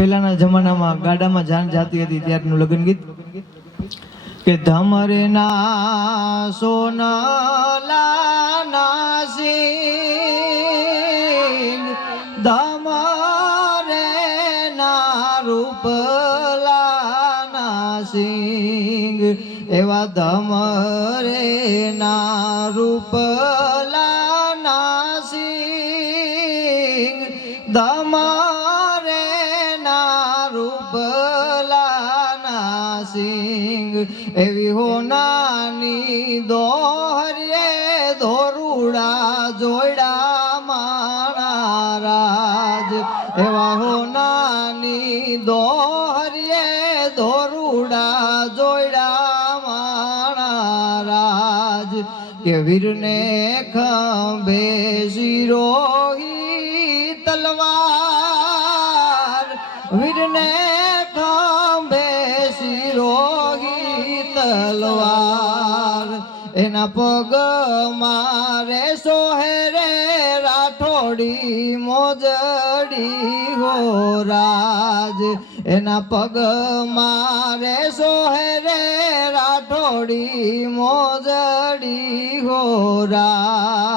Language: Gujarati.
પહેલાના જમાનામાં ગાડામાં જાન જાતી હતી ત્યારનું લગ્ન ગીત કે ધમરે ના સોનલા ના સિંગ ધમરે ના રૂપલા ના સિંગ એવા ધમરે ના રૂપલા ના સિંગ ધમરે ના રૂપલા ના સિંગ એવી હોનાની દોહરે ધોરુડા જોડા મારા રાજ એવા હોનાની દોહરે ધોરુડા જોડા મારા રાજ કે વીરને ખંભે શિરોહી તલવાર વીરને ખંભે શિરોહી તલવાર એના પગ મારે સોહેરે રાઠોડી મોજડી હો રાજ એના પગ મારે સોહેરે રાઠોડી મોજડી હો રાજ